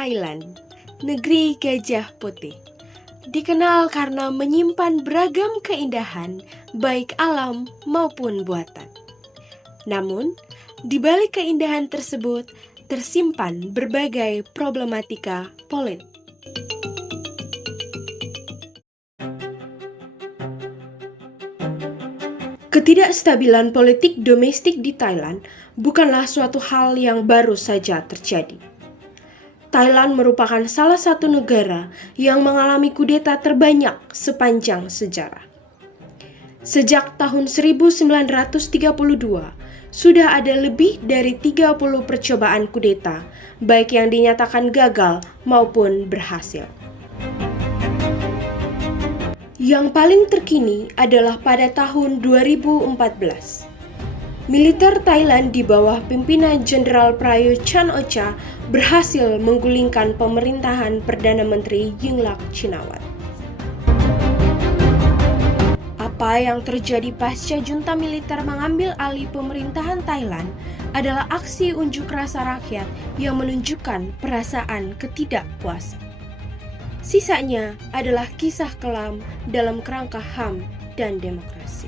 Thailand, negeri gajah putih, dikenal karena menyimpan beragam keindahan baik alam maupun buatan. Namun, di balik keindahan tersebut tersimpan berbagai problematika politik. Ketidakstabilan politik domestik di Thailand bukanlah suatu hal yang baru saja terjadi. Thailand merupakan salah satu negara yang mengalami kudeta terbanyak sepanjang sejarah. Sejak tahun 1932, sudah ada lebih dari 30 percobaan kudeta, baik yang dinyatakan gagal maupun berhasil. Yang paling terkini adalah pada tahun 2014. Militer Thailand di bawah pimpinan Jenderal Prayut Chan-o-cha berhasil menggulingkan pemerintahan Perdana Menteri Yingluck Shinawatra. Apa yang terjadi pasca junta militer mengambil alih pemerintahan Thailand adalah aksi unjuk rasa rakyat yang menunjukkan perasaan ketidakpuasan. Sisanya adalah kisah kelam dalam kerangka HAM dan demokrasi.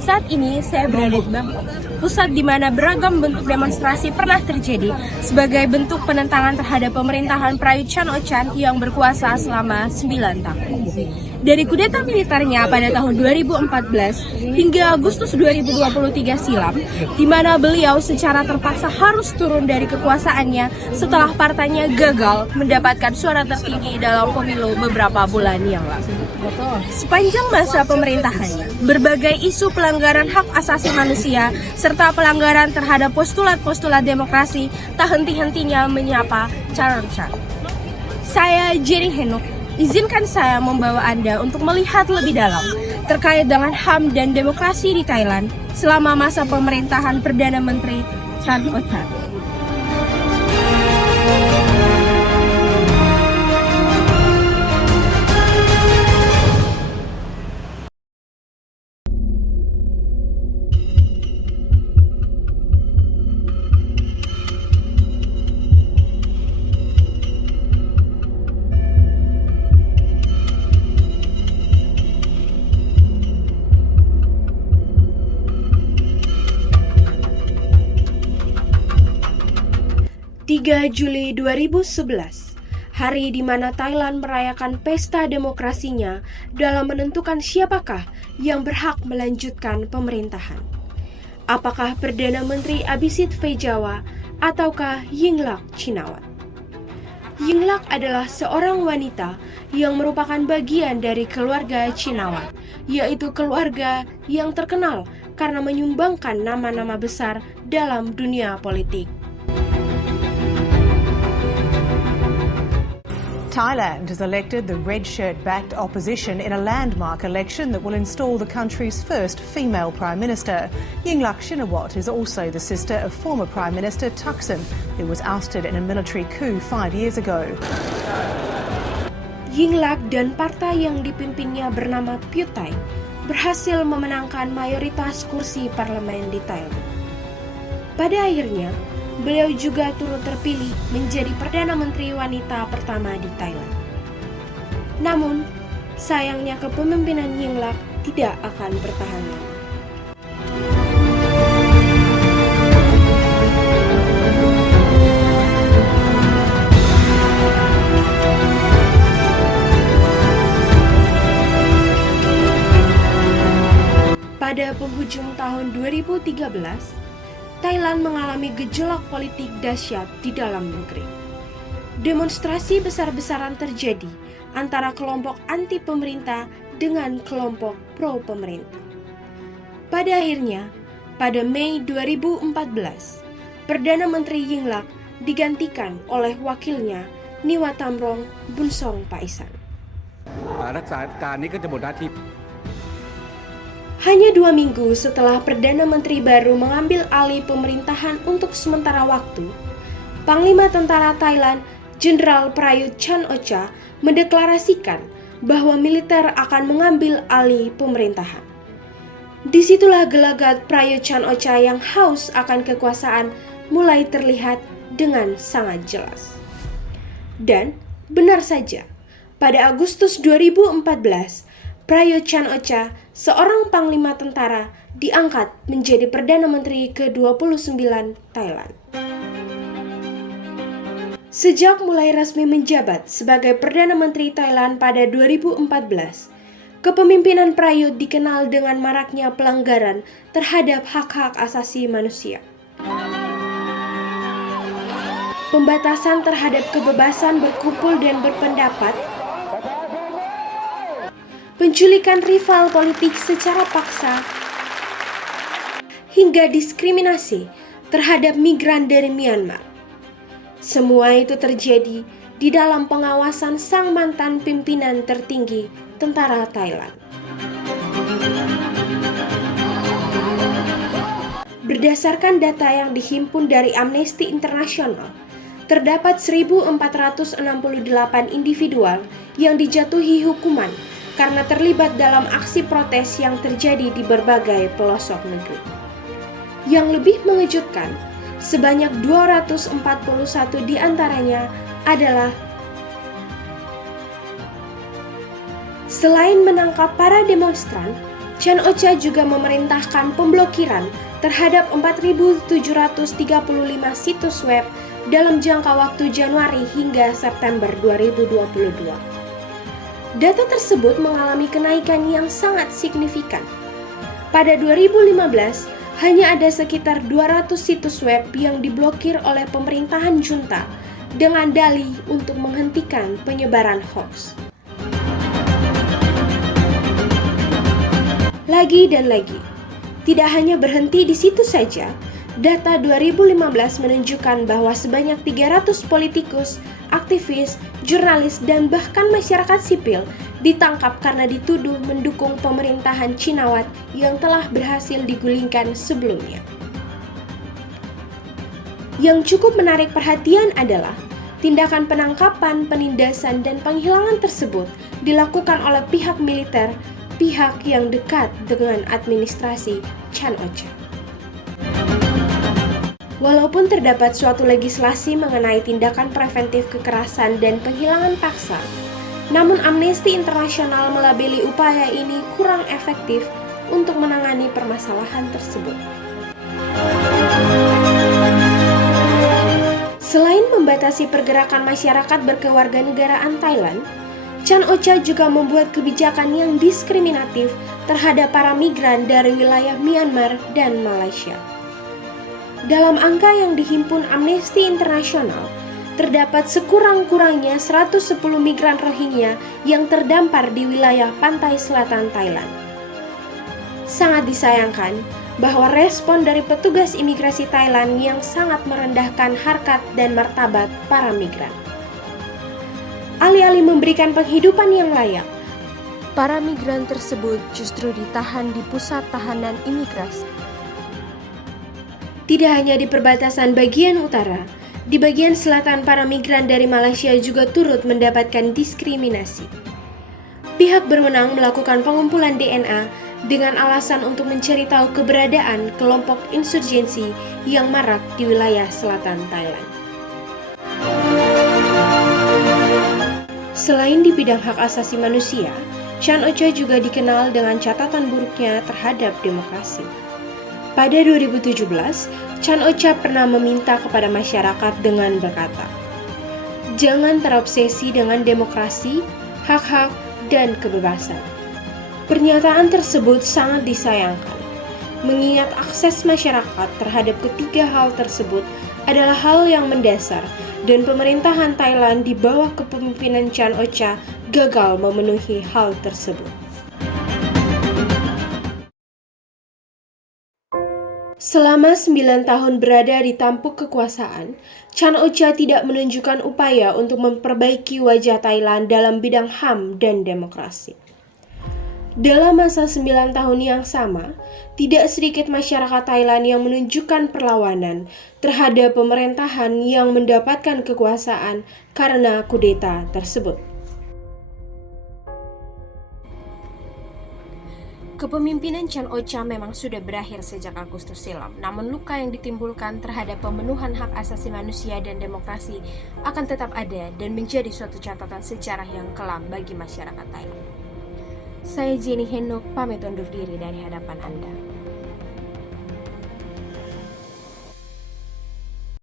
Saat ini saya berada di Bangkok, pusat di mana beragam bentuk demonstrasi pernah terjadi sebagai bentuk penentangan terhadap pemerintahan Prayut Chan-o-cha yang berkuasa selama 9 tahun. Dari kudeta militernya pada tahun 2014 hingga Agustus 2023 silam, di mana beliau secara terpaksa harus turun dari kekuasaannya setelah partainya gagal mendapatkan suara tertinggi dalam pemilu beberapa bulan yang lalu. Sepanjang masa pemerintahannya, berbagai isu pelanggaran hak asasi manusia serta pelanggaran terhadap postulat-postulat demokrasi tak henti-hentinya menyapa Chan-o-cha. Saya Jenny Henok. Izinkan saya membawa Anda untuk melihat lebih dalam terkait dengan HAM dan demokrasi di Thailand selama masa pemerintahan Perdana Menteri Chan-o-cha. Juli 2011, hari di mana Thailand merayakan pesta demokrasinya dalam menentukan siapakah yang berhak melanjutkan pemerintahan. Apakah Perdana Menteri Abhisit Vejjawa ataukah Yingluck Shinawatra? Yingluck adalah seorang wanita yang merupakan bagian dari keluarga Shinawatra, yaitu keluarga yang terkenal karena menyumbangkan nama-nama besar dalam dunia politik. Thailand has elected the red shirt-backed opposition in a landmark election that will install the country's first female Prime Minister. Yingluck Shinawatra is also the sister of former Prime Minister Thaksin, who was ousted in a military coup 5 years ago. Yingluck dan partai yang dipimpinnya bernama Pheu Thai berhasil memenangkan mayoritas kursi parlemen di Thailand. Pada akhirnya, beliau juga turut terpilih menjadi Perdana Menteri wanita pertama di Thailand. Namun, sayangnya kepemimpinan Yingluck tidak akan bertahan lama. Pada penghujung tahun 2013, Thailand mengalami gejolak politik dahsyat di dalam negeri. Demonstrasi besar-besaran terjadi antara kelompok anti pemerintah dengan kelompok pro pemerintah. Pada akhirnya, pada Mei 2014, Perdana Menteri Yingluck digantikan oleh wakilnya Niwatamrong Bunsong Paisan. Hanya 2 minggu setelah Perdana Menteri baru mengambil alih pemerintahan untuk sementara waktu, Panglima Tentara Thailand, Jenderal Prayut Chan-o-cha, mendeklarasikan bahwa militer akan mengambil alih pemerintahan. Disitulah gelagat Prayut Chan-o-cha yang haus akan kekuasaan mulai terlihat dengan sangat jelas. Dan benar saja, pada Agustus 2014, Prayut Chan-o-cha, seorang panglima tentara, diangkat menjadi Perdana Menteri ke-29 Thailand. Sejak mulai resmi menjabat sebagai Perdana Menteri Thailand pada 2014, kepemimpinan Prayut dikenal dengan maraknya pelanggaran terhadap hak-hak asasi manusia. Pembatasan terhadap kebebasan berkumpul dan berpendapat, penculikan rival politik secara paksa, hingga diskriminasi terhadap migran dari Myanmar. Semua itu terjadi di dalam pengawasan sang mantan pimpinan tertinggi tentara Thailand. Berdasarkan data yang dihimpun dari Amnesty International, terdapat 1.468 individual yang dijatuhi hukuman karena terlibat dalam aksi protes yang terjadi di berbagai pelosok negeri. Yang lebih mengejutkan, sebanyak 241 diantaranya adalah selain menangkap para demonstran, Chan-o-cha juga memerintahkan pemblokiran terhadap 4.735 situs web dalam jangka waktu Januari hingga September 2022. Data tersebut mengalami kenaikan yang sangat signifikan. Pada 2015, hanya ada sekitar 200 situs web yang diblokir oleh pemerintahan junta dengan dalih untuk menghentikan penyebaran hoax. Lagi dan lagi, tidak hanya berhenti di situ saja. Data 2015 menunjukkan bahwa sebanyak 300 politikus, aktivis, jurnalis, dan bahkan masyarakat sipil ditangkap karena dituduh mendukung pemerintahan Chinawat yang telah berhasil digulingkan sebelumnya. Yang cukup menarik perhatian adalah tindakan penangkapan, penindasan, dan penghilangan tersebut dilakukan oleh pihak militer, pihak yang dekat dengan administrasi Chan-o-cha. Walaupun terdapat suatu legislasi mengenai tindakan preventif kekerasan dan penghilangan paksa, namun Amnesty International melabeli upaya ini kurang efektif untuk menangani permasalahan tersebut. Selain membatasi pergerakan masyarakat berkewarganegaraan Thailand, Chan-o-cha juga membuat kebijakan yang diskriminatif terhadap para migran dari wilayah Myanmar dan Malaysia. Dalam angka yang dihimpun Amnesty International, terdapat sekurang-kurangnya 110 migran Rohingya yang terdampar di wilayah pantai selatan Thailand. Sangat disayangkan bahwa respon dari petugas imigrasi Thailand yang sangat merendahkan harkat dan martabat para migran. Alih-alih memberikan penghidupan yang layak, para migran tersebut justru ditahan di pusat tahanan imigrasi. Tidak hanya di perbatasan bagian utara, di bagian selatan para migran dari Malaysia juga turut mendapatkan diskriminasi. Pihak berwenang melakukan pengumpulan DNA dengan alasan untuk mencari tahu keberadaan kelompok insurgensi yang marak di wilayah selatan Thailand. Selain di bidang hak asasi manusia, Chan-o-cha juga dikenal dengan catatan buruknya terhadap demokrasi. Pada 2017, Chan-o-cha pernah meminta kepada masyarakat dengan berkata, "Jangan terobsesi dengan demokrasi, hak-hak, dan kebebasan." Pernyataan tersebut sangat disayangkan, mengingat akses masyarakat terhadap ketiga hal tersebut adalah hal yang mendasar dan pemerintahan Thailand di bawah kepemimpinan Chan-o-cha gagal memenuhi hal tersebut. Selama 9 tahun berada di tampuk kekuasaan, Chan-o-cha tidak menunjukkan upaya untuk memperbaiki wajah Thailand dalam bidang HAM dan demokrasi. Dalam masa 9 tahun yang sama, tidak sedikit masyarakat Thailand yang menunjukkan perlawanan terhadap pemerintahan yang mendapatkan kekuasaan karena kudeta tersebut. Kepemimpinan Chan Ocha memang sudah berakhir sejak Agustus silam, namun luka yang ditimbulkan terhadap pemenuhan hak asasi manusia dan demokrasi akan tetap ada dan menjadi suatu catatan sejarah yang kelam bagi masyarakat Thailand. Saya Jenny Henok, pamit undur diri dari hadapan Anda.